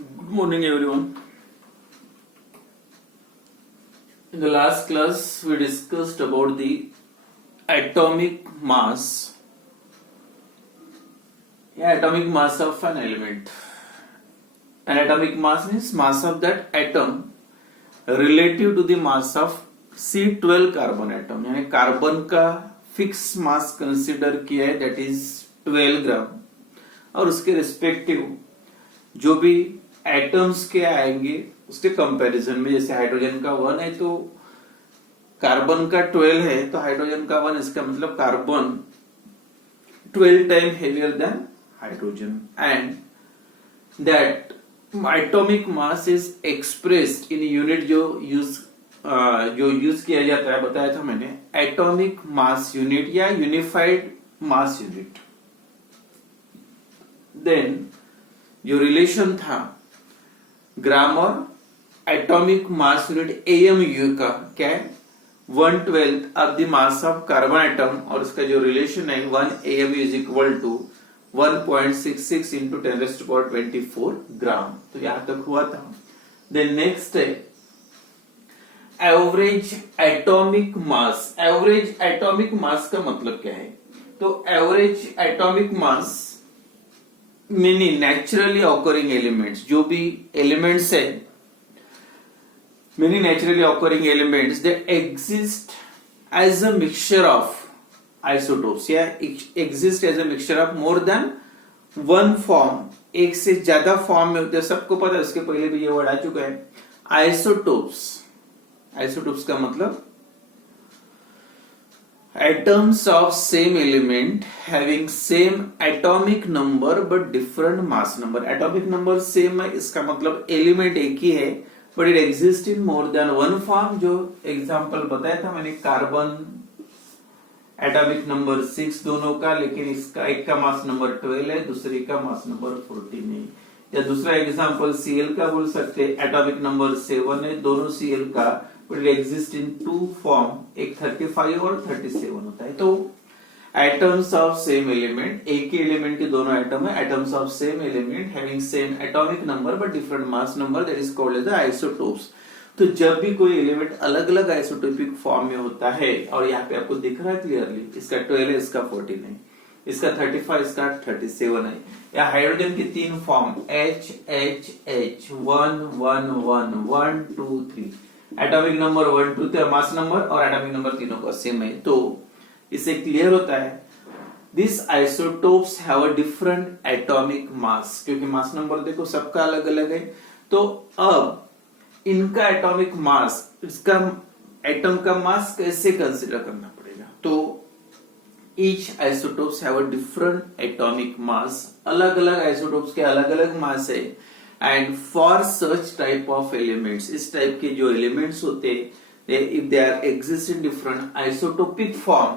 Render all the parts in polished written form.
Good morning, everyone. In the last class, we discussed about the atomic mass. Atomic mass of an element. An atomic mass means mass of that atom relative to the mass of C12 carbon atom, यानी carbon का fix mass consider किया है, that is 12 ग्राम, और उसके respective जो भी atoms के आएंगे उसके कंपैरिजन में, जैसे हाइड्रोजन का 1 है तो कार्बन का 12 है तो हाइड्रोजन का 1, इसका मतलब carbon 12 time heavier than hydrogen, and that atomic mass is expressed in unit जो यूज किया जाता है, बताया था मैंने, एटॉमिक मास यूनिट या यूनिफाइड मास यूनिट। देन जो रिलेशन था ग्राम और एटॉमिक मास यूनिट AMU का क्या है, 1/12 of the mass of carbon atom, और उसका जो रिलेशन है 1 AMU is equal to 1.66 into 10⁻24 gram. तो यहां तक हुआ था। देन नेक्स्ट है average atomic mass. Average atomic mass का मतलब क्या है? तो average atomic mass meaning naturally occurring elements, जो भी एलिमेंट्स है, meaning naturally occurring elements, they exist as a mixture of isotopes या exist as a mixture of more than one form, एक से ज्यादा फॉर्म में होते हैं। सबको पता है, उसके पहले भी ये वर्ड आ चुका है, आइसोटोप्स। आइसोटोप्स का मतलब atoms of same element having same atomic number but different mass number। atomic number same है, इसका मतलब एलिमेंट एक ही है but it exists in more than one form। जो एग्जांपल बताया था मैंने, कार्बन एटॉमिक नंबर 6 दोनों का, लेकिन इसका एक का मास नंबर 12 है, दूसरे का मास नंबर 14 है। या दूसरा एग्जांपल Cl का बोल सकते हैं, एटॉमिक नंबर 7 है, दोनों Cl का, but it exists in two form, एक 35 और 37 होता है। तो atoms of same element, एक ही एलिमेंट के दोनों एटम है, atoms of same element having same atomic number but different mass number, that is called as the isotopes। तो जब भी कोई एलिमेंट अलग अलग आइसोटोपिक फॉर्म में होता है, और यहाँ पे आपको दिख रहा है क्लियरली, इसका 12 है, इसका 14 है, इसका 35, इसका 37 है, या हाइड्रोजन की 3 form H H H 1 1 1 1 2 3, atomic number 1 2 3, mass number और एटॉमिक नंबर तीनों का सेम है। तो इससे क्लियर होता है this isotopes have a different atomic मास, क्योंकि मास नंबर देखो सबका अलग अलग है। तो अब इनका एटॉमिक मास, इसका एटम का मास कैसे कंसीडर करना पड़ेगा? तो each isotopes have a different atomic mass, अलग अलग आइसोटोप्स के अलग अलग मास है। And for such type of elements, इस टाइप के जो एलिमेंट्स होते हैं, if they are exist in different isotopic form,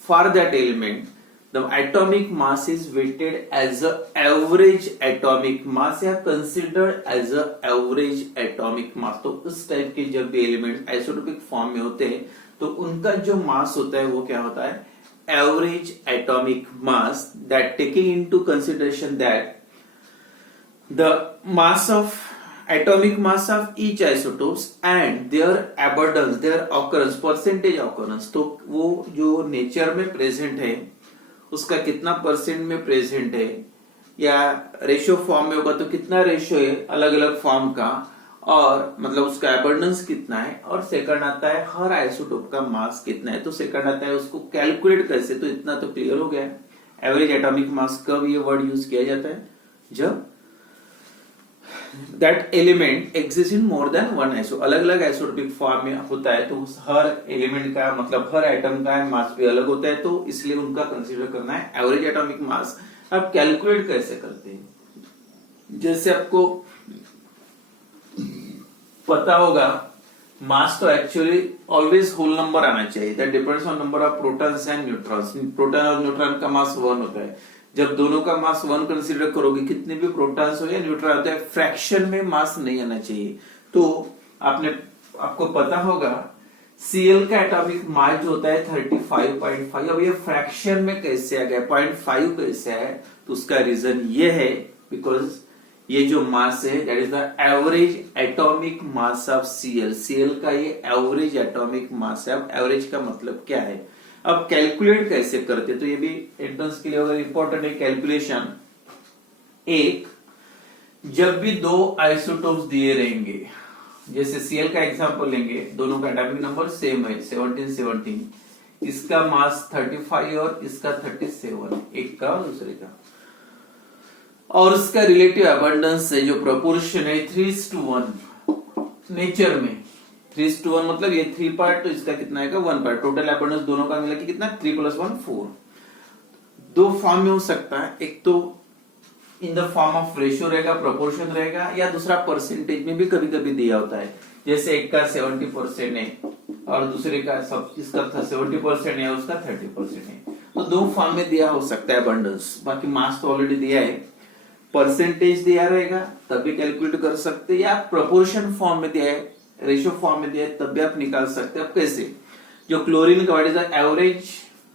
for that element the atomic mass is weighted as a average atomic mass या considered as a average atomic mass. तो उस type के जब भी एलिमेंट आइसोटोपिक फॉर्म में होते हैं तो उनका जो मास होता है वो क्या होता है, average atomic mass, that taking into consideration that the mass of atomic mass of each isotopes and their abundance, their occurrence, percentage occurrence। तो वो जो नेचर में प्रेजेंट है उसका कितना परसेंट में प्रेजेंट है, या रेशियो फॉर्म में होगा तो कितना रेशियो है अलग अलग फॉर्म का, और मतलब उसका एबंडेंस कितना है, और सेकंड आता है हर आइसोटोप का मास कितना है। तो सेकंड आता है उसको कैलकुलेट कैसे। तो इतना तो क्लियर हो गया। एवरेज एटॉमिक मास कब ये वर्ड यूज किया जाता है? जब that element exist in more than one iso, अलग अलग आइसोटोपिक फॉर्म में होता है, तो उस हर एलिमेंट का मतलब हर एटम का मास भी अलग होता है, तो इसलिए उनका कंसीडर करना है एवरेज एटॉमिक मास। अब कैलकुलेट कैसे करते हैं? जैसे आपको पता होगा, मास तो एक्चुअली ऑलवेज होल नंबर आना चाहिए, that depends on number of protons and neutrons. Proton और न्यूट्रॉन का मास 1 होता है। जब दोनों का मास 1 कंसीडर करोगे, कितने भी प्रोटॉन्स हो या न्यूट्रॉन होता है, फ्रैक्शन में मास नहीं आना चाहिए। तो आपको पता होगा Cl का एटॉमिक मास जो होता है 35.5। अब ये फ्रैक्शन में कैसे आ गया, 0.5 कैसे है? तो उसका रीजन ये है बिकॉज ये जो मास है that is the average atomic mass of Cl। Cl का ये एवरेज एटॉमिक मास है। अब एवरेज का मतलब क्या है, अब कैलकुलेट कैसे करते, तो ये भी एंट्रेंस के लिए अगर इंपॉर्टेंट है कैलकुलेशन। एक, जब भी दो आइसोटोप्स दिए रहेंगे, जैसे Cl का एग्जांपल लेंगे, दोनों का एटॉमिक नंबर सेम है 17, इसका मास 35 और इसका 37, एक का और दूसरे का, और उसका रिलेटिव अबंडेंस है जो प्रोपोर्शन है 3:1 नेचर में। 3:1 मतलब ये 3 पार्ट, तो इसका कितना आएगा 1 पार्ट। टोटल अबंडेंस दोनों का मिला के कितना 3 + 1 4। दो फॉर्म में हो सकता है, एक तो in the form of ratio रहेगा, प्रोपोर्शन रहेगा, या दूसरा परसेंटेज में भी कभी कभी दिया होता है। जैसे एक का 70% है और दूसरे का सब इसका 70% है, उसका 30% है, तो दो फॉर्म में दिया हो सकता है अबंडेंस। बाकी मास तो ऑलरेडी दिया है, परसेंटेज दिया रहेगा तब भी कैलकुलेट कर सकते, या प्रोपोर्शन फॉर्म में दिया है, रेशियो फॉर्म में दिया है, तब भी आप निकाल सकते हैं। अब कैसे, जो क्लोरीन का what is the average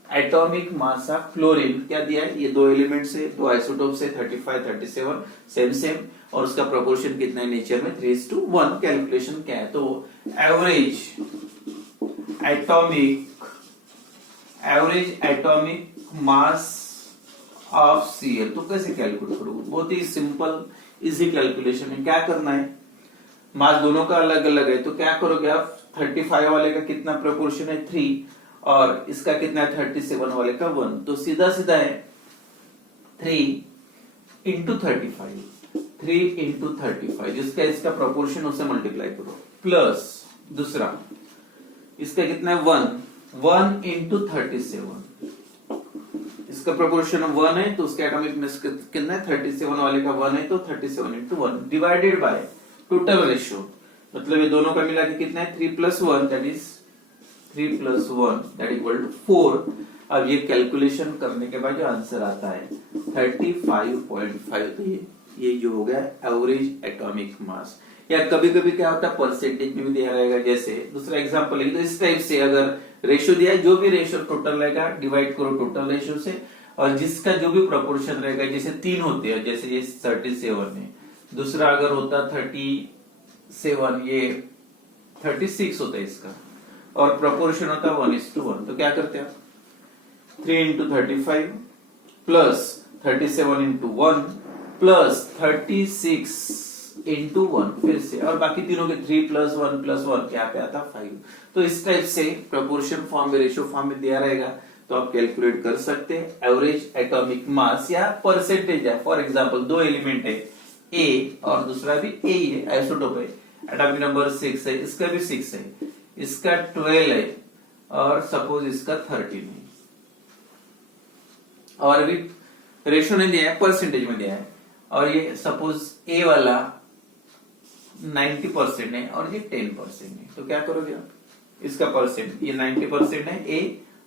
atomic mass of chlorine, क्या दिया है, ये दो एलिमेंट्स है, दो आइसोटोप्स है 35 37 सेम, और उसका प्रोपोर्शन कितना है नेचर में 3:1। कैलकुलेशन क्या है, तो average atomic mass of Cl, तो कैसे कैलकुलेट करोगे, बहुत ही सिंपल इजी कैलकुलेशन है। क्या करना है, मास दोनों का अलग अलग है, तो क्या करोगे आप, 35 वाले का कितना प्रोपोर्शन है 3, और इसका कितना है 37 वाले का 1, तो सीधा सीधा है 3 × 35, जिसका इसका प्रोपोर्शन उसे मल्टीप्लाई करो, प्लस दूसरा इसका कितना है 1 × 37, इसका प्रोपोर्शन 1 है, तो उसका एटॉमिक मास कितना है 37 वाले का 1 है, तो 37 × 1 डिवाइडेड बाय टोटल रेशियो, मतलब ये दोनों का मिला के कितना है 3 + 1 that is 3 + 1 that equal to 4। अब ये कैलकुलेशन करने के बाद जो आंसर आता है 35.5, तो ये जो हो गया एवरेज एटॉमिक मास। या कभी कभी क्या होता है परसेंटेज में भी दिया रहेगा, जैसे दूसरा एग्जांपल लेंगे, तो इस टाइप से अगर रेशियो दिया है, जो भी रेशियो टोटल रहेगा डिवाइड करो टोटल रेशियो से, और जिसका जो भी प्रोपोर्शन रहेगा, जैसे 3 होते हैं, जैसे ये 37 है, दूसरा अगर होता 37, ये 36 होता है इसका, और प्रोपोर्शन होता 1:1, तो क्या करते हैं 3 × 35 प्लस 37 × 1 प्लस 36 × 1, फिर से, और बाकी तीनों के 3 + 1 + 1 क्या पे आता 5। तो इस टाइप से प्रोपोर्शन फॉर्म में, रेशियो फॉर्म में दिया रहेगा, तो आप कैलकुलेट कर सकते हैं एवरेज एटॉमिक मास या परसेंटेज है। फॉर एग्जांपल दो एलिमेंट है A और दूसरा भी A ही है, आइसोटोप है, एटॉमिक नंबर 6 है, इसका भी 6 है, इसका 12 है, और सपोज इसका 13 है, और अभी रेशियो नहीं दिया है, परसेंटेज में दिया है, और ये सपोज A वाला 90% है और ये 10% है, तो क्या करोगे आप, इसका परसेंट, ये 90% है A,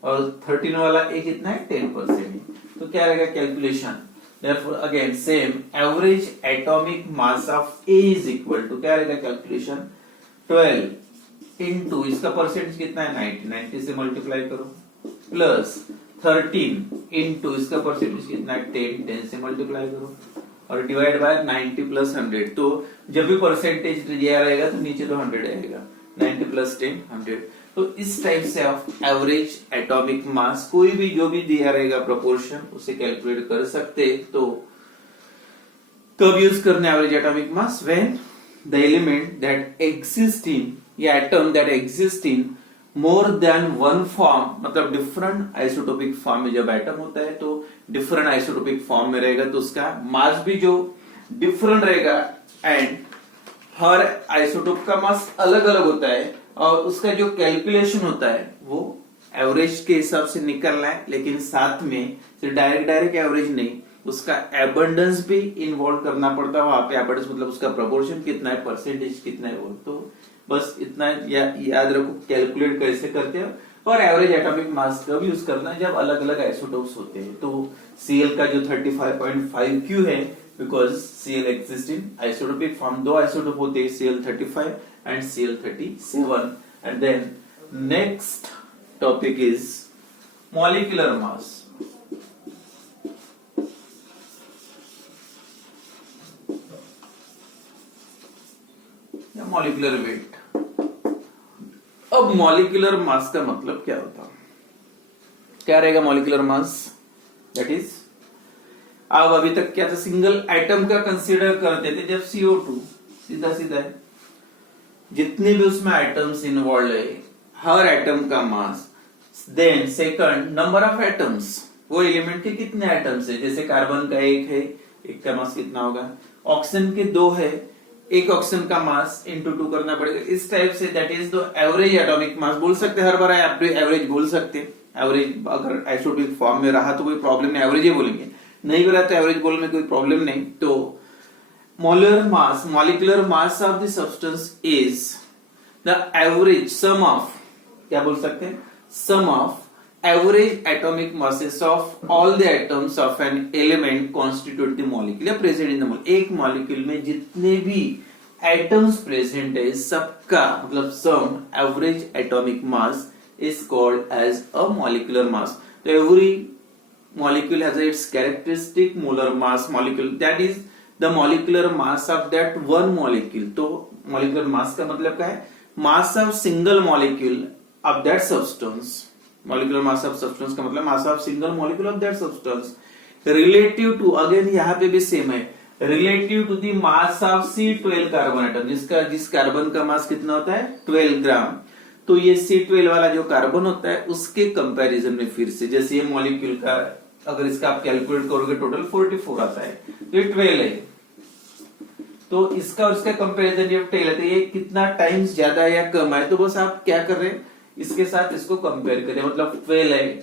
और 13 वाला A कितना है 10% है, तो क्या रहेगा calculation, therefore again same average atomic mass of A is equal to क्या रहेगा कैलकुलेशन 12 into इसका परसेंटेज कितना है 90 से मल्टीप्लाई करो, प्लस 13 into इसका परसेंटेज कितना है 10 से मल्टीप्लाई करो, और डिवाइड बाय 90 + 100। तो जब भी परसेंटेज दिया रहेगा तो नीचे तो 100 आएगा, 90 + 10 100। तो इस टाइप से आप एवरेज एटॉमिक मास कोई भी जो भी दिया रहेगा प्रोपोर्शन उसे कैलकुलेट कर सकते। तो कब यूज करने average atomic mass, when the element that exist in, या atom that exist in more than one form, मतलब डिफरेंट आइसोटोपिक फॉर्म में जब एटम होता है तो डिफरेंट आइसोटोपिक फॉर्म में रहेगा, तो उसका मास भी जो डिफरेंट रहेगा, एंड हर आइसोटोप का मास अलग अलग होता है, और उसका जो कैलकुलेशन होता है वो एवरेज के हिसाब से निकलना है, लेकिन साथ में सिर्फ डायरेक्ट एवरेज नहीं, उसका एबंडेंस भी इन्वॉल्व करना पड़ता है वहां पे। एबंडेंस मतलब उसका प्रोपोर्शन कितना है, परसेंटेज कितना है, वो तो बस इतना याद रखो कैलकुलेट कैसे करते हैं। और एवरेज एटॉमिक मास कब यूज करना है, जब अलग अलग आइसोटोप्स होते हैं। तो Cl का जो 35.5 क्यों है, because Cl exist in isotopic form, दो आइसोटोप होते हैं Cl35 and Cl37। and then next topic is molecular mass। या मॉलिक्यूलर वेट। अब मॉलिक्यूलर मास का मतलब क्या होता है, क्या रहेगा मॉलिक्यूलर मास? दैट इज, अब अभी तक क्या था, सिंगल एटम का कंसीडर करते थे जब CO2, सीधा सीधा है, जितने भी उसमें एटम्स इन्वॉल्व है हर एटम का mass, then second number of atoms, वो एलिमेंट के कितने एटम्स है, जैसे कार्बन का एक है, एक का मास कितना होगा, ऑक्सीजन के दो है, एक ऑक्सीजन का मास इंटू 2 करना पड़ेगा, इस टाइप से। That is the average atomic मास बोल सकते हैं, हर बार आप एवरेज बोल सकते हैं। एवरेज अगर आइसोटोपिक फॉर्म में रहा तो कोई प्रॉब्लम नहीं, एवरेज ही बोलेंगे, नहीं हो रहा तो एवरेज बोलने में कोई प्रॉब्लम नहीं। तो molar mass, molecular mass of the substance is the average sum of, क्या बोल सकते हैं, sum of average atomic masses of all the atoms of an element constitute the molecule present in the molecule. एक molecule में जितने भी atoms present है सबका मतलब sum average atomic mass is called as a molecular mass. तो every molecule has its characteristic molar mass, molecule that is the molecular mass of that one molecule। तो molecular mass का मतलब क्या है, mass of single molecule of that substance। molecular mass of substance का मतलब mass of single molecule of that substance relative to, again यहाँ पे भी सेम है, relative to the mass of C12 carbon atom, जिस कार्बन का मास कितना होता है 12 ग्राम। तो ये C12 वाला जो कार्बन होता है उसके कंपैरिजन में फिर से, जैसे ये मॉलिक्यूल का अगर इसका आप कैलकुलेट करोगे टोटल 44 आता है, तो ये 12 है, तो इसका और इसका कंपैरिजन जब 12 है तो ये कितना टाइम्स ज्यादा है या कम है, तो बस आप क्या कर रहे हैं, इसके साथ इसको कंपेयर करें, मतलब 12 है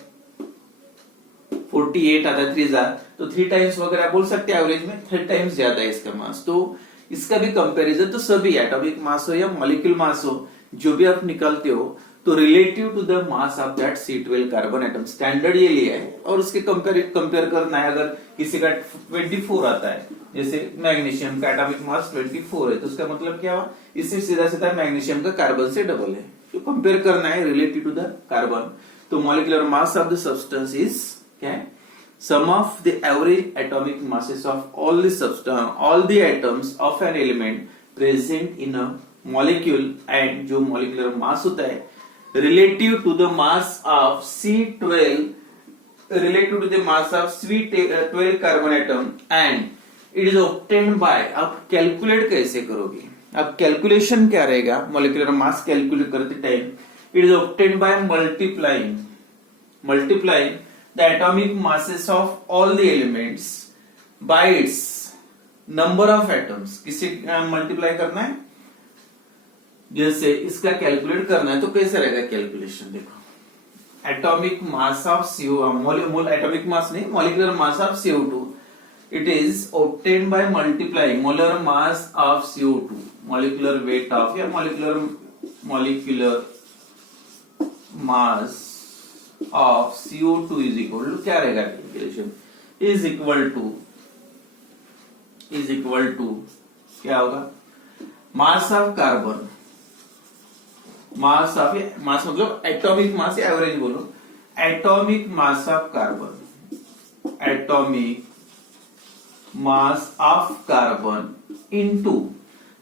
48 आता है 3 तो 3 टाइम्स वगैरह आप बोल सकते हैं, एवरेज में 3 टाइम्स ज्यादा है इसका मास। तो इसका भी कंपैरिजन, तो सभी एटॉमिक मास हो या मॉलिक्यूल मास हो जो भी आप निकालते हो तो relative to the mass of that C12 carbon atom, standard ये लिया है और उसके कंपेयर करना है। अगर किसी का 24 आता है, जैसे मैग्नीशियम का एटॉमिक मास 24 है, तो उसका मतलब क्या हुआ, इससे सीधा सीधा मैग्नीशियम का कार्बन से डबल है, तो कंपेयर करना है रिलेटिव टू द कार्बन। तो molecular mass of the substance is क्या है, sum of the average atomic masses of all the substance, all the atoms of an element present in a molecule, and जो molecular mass होता है relative to the mass of C12, relative to the mass of C12 carbon atom, and it is obtained by, आप calculate कैसे करोगे, अब calculation क्या रहेगा, molecular mass calculate करते time it is obtained by multiplying the atomic masses of all the elements by its number of atoms। किसे multiply करना है, जैसे इसका कैलकुलेट करना है तो कैसे रहेगा कैलकुलेशन, देखो atomic mass of CO, atomic mass नहीं, molecular mass of CO2, it is obtained by multiplying molar mass of CO2, molecular weight of या molecular mass of CO2 is equal to, क्या रहेगा कैलकुलेशन, इज इक्वल टू क्या होगा, मास of carbon, मास मतलब atomic mass या average बोलो, atomic mass of carbon, atomic mass of carbon into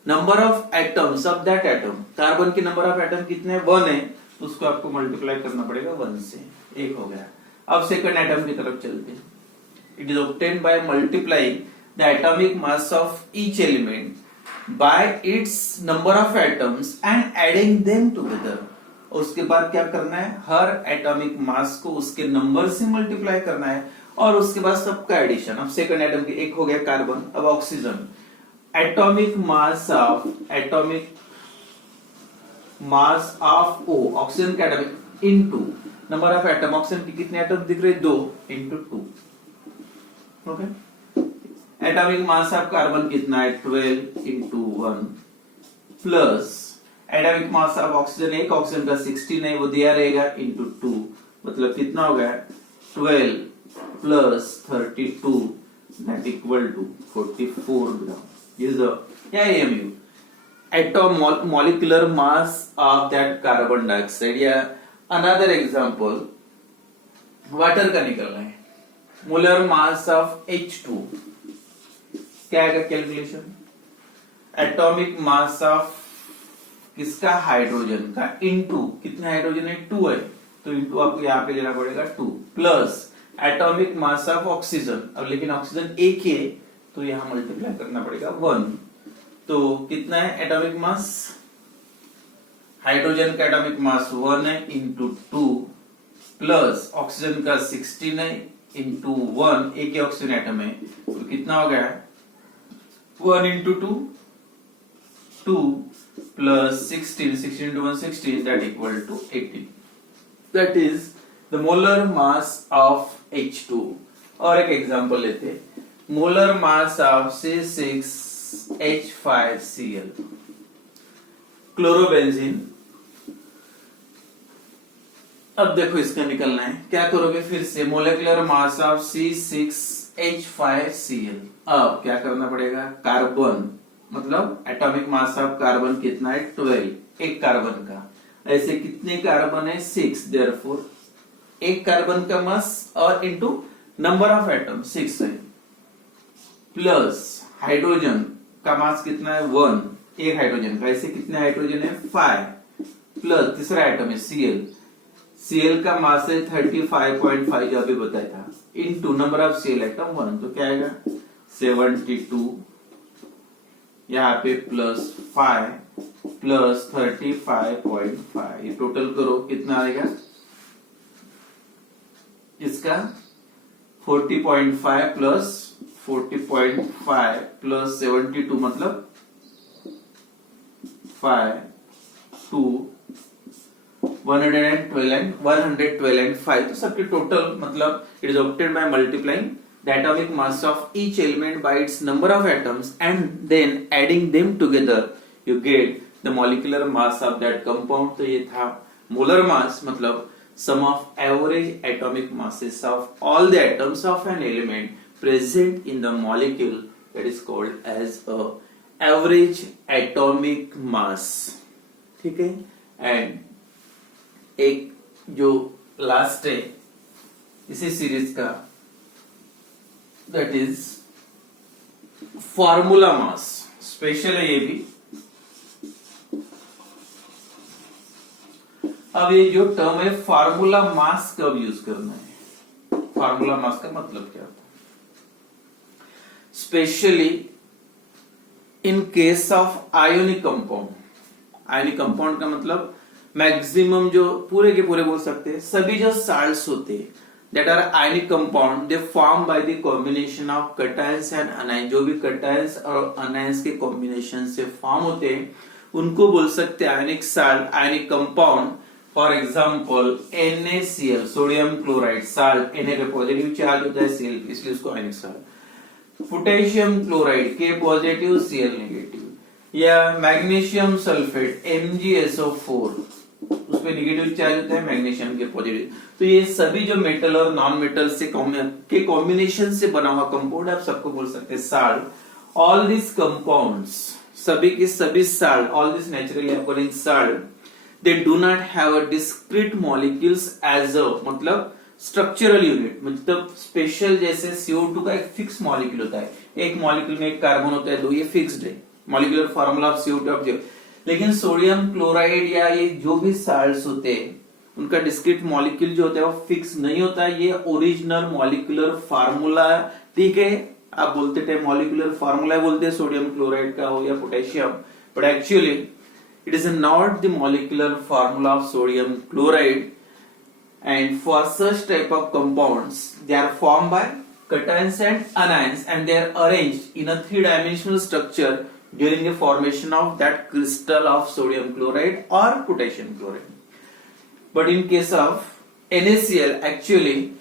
number of atoms of that atom. Carbon के number of atom कितने 1 है, तो उसको आपको मल्टीप्लाई करना पड़ेगा 1 से, 1 हो गया। अब सेकंड एटम की तरफ चलते हैं, it is obtained by multiplying the atomic mass of each element by its number of atoms and adding them together। उसके बाद क्या करना है, हर एटॉमिक मास को उसके नंबर से मल्टीप्लाई करना है और उसके बाद सबका एडिशन। अब सेकंड एटम के एक हो गया कार्बन, अब oxygen, atomic mass of O, oxygen का atomic into number of atom, oxygen के कितने एटम दिख रहे, 2 into 2, okay. Atomic mass of carbon कितना है 12 into 1 plus atomic mass of oxygen, एक ऑक्सीजन का 16 है वो दिया रहेगा इंटू 2, मतलब कितना हो गया 12 plus 32 that equal to 44 gram is क्या एमयू, atom molecular mass of that carbon dioxide. या अनदर एग्जांपल वाटर का निकलना है, मोलर मास ऑफ H2, क्या आएगा कैलकुलेशन, एटॉमिक मास ऑफ किसका, हाइड्रोजन का, इनटू कितने हाइड्रोजन है, 2 है, तो इनटू आपको यहाँ पे लेना पड़ेगा 2 plus atomic mass of oxygen. अब लेकिन ऑक्सीजन एक ही है तो यहाँ मल्टीप्लाई करना पड़ेगा 1, तो कितना है एटॉमिक मास, हाइड्रोजन का एटॉमिक मास 1 है इंटू 2 प्लस ऑक्सीजन का 16 है इंटू 1, एक ही ऑक्सीजन एटम है, तो कितना हो गया 1 into 2 2 plus 16 into 1 16 that equal to 18. That is the molar mass of H2. और एक एग्जांपल लेते हैं, molar mass of C6H5Cl, chlorobenzene. अब देखो इसका निकलना है, क्या करोगे फिर से, मोलेकुलर मास ऑफ C6H5Cl। अब क्या करना पड़ेगा, कार्बन मतलब एटॉमिक मास ऑफ कार्बन कितना है 12, एक कार्बन का, ऐसे कितने कार्बन है 6, देयरफॉर एक कार्बन का मास और इनटू नंबर ऑफ एटम 6 है, प्लस हाइड्रोजन का मास कितना है 1, एक हाइड्रोजन का, ऐसे कितने हाइड्रोजन है 5, प्लस तीसरा एटम है Cl का मास है 35.5 जो अभी बताया था, into number of Cl atom 1, तो क्या आएगा 72, यहाँ पे प्लस 5 प्लस 35.5, ये टोटल करो कितना आएगा इसका 40.5 प्लस 40.5 प्लस 72 मतलब 5 2 112 and 5, तो सबके टोटल मतलब it is obtained by multiplying the atomic mass of each element by its number of atoms and then adding them together you get the molecular mass of that compound। तो ये था molar mass मतलब sum of average atomic masses of all the atoms of an element present in the molecule, that is called as a average atomic mass। ठीक है, and एक जो last है इसी सीरीज का, that is formula mass, special है ये भी। अब ये जो टर्म है फार्मूला मास कब यूज करना है, फार्मूला मास का मतलब क्या होता है, specially in case of ionic compound. Ionic compound का मतलब मैक्सिमम जो पूरे के पूरे बोल सकते हैं, सभी जो साल्ट्स होते हैं that are ionic compound, they form by the combination of cations and anions। जो भी cations और anions के combination से form होते हैं उनको बोल सकते हैं ionic salt, ionic compound। For example NaCl, sodium chloride salt, Na पे पॉजिटिव चार्ज होता है Cl, इसलिए उसको ionic salt। पोटेशियम क्लोराइड के पॉजिटिव Cl नेगेटिव, या मैग्नीशियम सल्फेट MgSO4, उस पे नेगेटिव चार्ज होता है मैग्नीशियम के पॉजिटिव। तो ये सभी जो मेटल और नॉन मेटल से के कॉम्बिनेशन से बना हुआ कंपाउंड आप सबको बोल सकते हैं साल्ट। ऑल दिस कंपाउंड्स, सभी के सभी salt, all this naturally occurring salt, they do not have a discrete molecules as a मतलब स्ट्रक्चरल यूनिट, मतलब स्पेशल जैसे CO2 का एक फिक्स मॉलिक्यूल होता है, एक मॉलिक्यूल में एक कार्बन होता है, दो, ये फिक्स्ड है molecular formula of CO2 of 0। लेकिन सोडियम क्लोराइड या ये जो भी साल्ट्स होते हैं उनका डिस्क्रीट मॉलिक्यूल जो होता है वो फिक्स नहीं होता है, ये ओरिजिनल मॉलिक्यूलर फार्मूला। ठीक है, आप बोलते थे मॉलिक्यूलर फार्मूला बोलते हैं सोडियम क्लोराइड का हो या potassium, but actually it is not the molecular formula of sodium chloride. And for such type of compounds they are form by cations and anions and they are arranged in a 3-dimensional structure during the formation of that crystal of sodium chloride or potassium chloride। But in case of NaCl, actually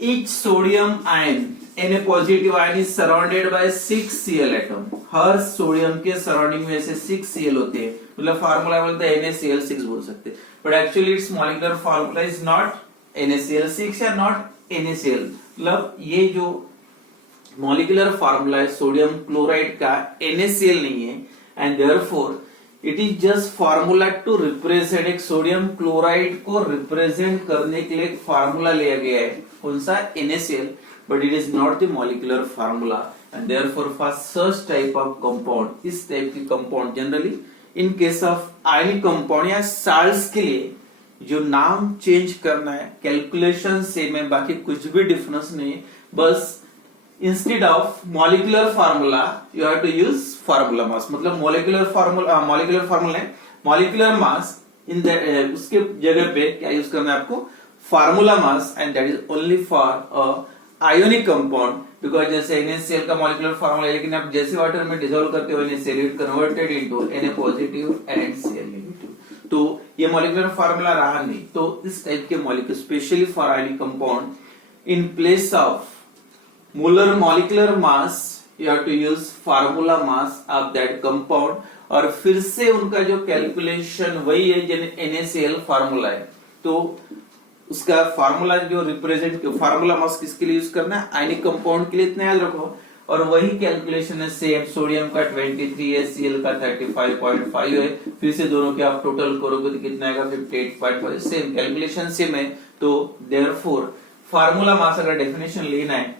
each sodium ion, Na positive ion is surrounded by 6 Cl atom। Her sodium के surrounding में ऐसे 6 Cl होते हैं, मतलब formula बोलते हैं NaCl6 बोल सकते हैं, but actually its molecular formula is not NaCl6 या नॉट NaCl। मतलब ये जो मॉलिक्यूलर फार्मूला है सोडियम क्लोराइड का NaCl नहीं है, and therefore it is just formula to represent, एक सोडियम क्लोराइड को रिप्रेजेंट करने के लिए एक फार्मूला लिया गया है, कौन सा NaCl, but it is not the molecular formula. And therefore for such type of compound, इस टाइप की compound generally in case of ionic compound या साल्ट्स के लिए जो नाम चेंज करना है, कैलकुलेशन सेम है, बाकी कुछ भी डिफरेंस नहीं है, बस instead of molecular formula you have to use formula mass. मतलब मॉलिक्यूलर फार्मूला है मॉलिक्यूलर मास, इन उसके जगह पे क्या यूज करना है आपको, formula mass, and that is only for ionic compound. Because जैसे NaCl का मॉलिक्यूलर फार्मूला है, लेकिन आप जैसे वाटर में डिसॉल्व करते हो NaCl, it converted into Na positive and Cl negative, तो ये मॉलिक्यूलर फार्मूला रहा नहीं। तो इस टाइप के molecule specially for ionic compound, in place of molar molecular mass you have to use formula mass of that compound, और फिर से उनका जो कैलकुलेशन वही है जो NaCl फार्मूला है, तो उसका फार्मूला जो रिप्रेजेंट फार्मूला मास किसके लिए यूज करना है, आयनिक कंपाउंड के लिए, इतना याद रखो। और वही कैलकुलेशन है सेम, सोडियम का 23 है, Cl का 35.5 है, फिर से दोनों के आप टोटल करोगे तो कितना आएगा 58.5, सेम कैलकुलेशन सेम है। तो देयरफॉर फार्मूला मास अगर डेफिनेशन लेना है,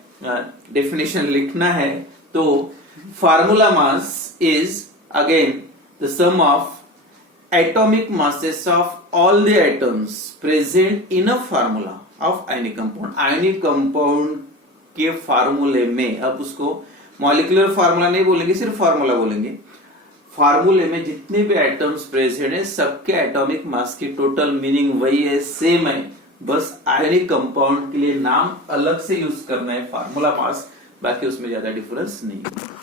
डेफिनेशन लिखना है, तो formula mass is again the sum of atomic masses of all the atoms present in a formula of ionic compound। ionic compound के फार्मूले में, अब उसको मॉलिक्यूलर फार्मूला नहीं बोलेंगे, सिर्फ फार्मूला बोलेंगे। फार्मूले में जितने भी एटम्स प्रेजेंट है सबके एटॉमिक मास की टोटल मीनिंग वही है, सेम है, बस आयनिक कंपाउंड के लिए नाम अलग से यूज करना है फार्मूला मास, बाकी उसमें ज्यादा डिफरेंस नहीं है।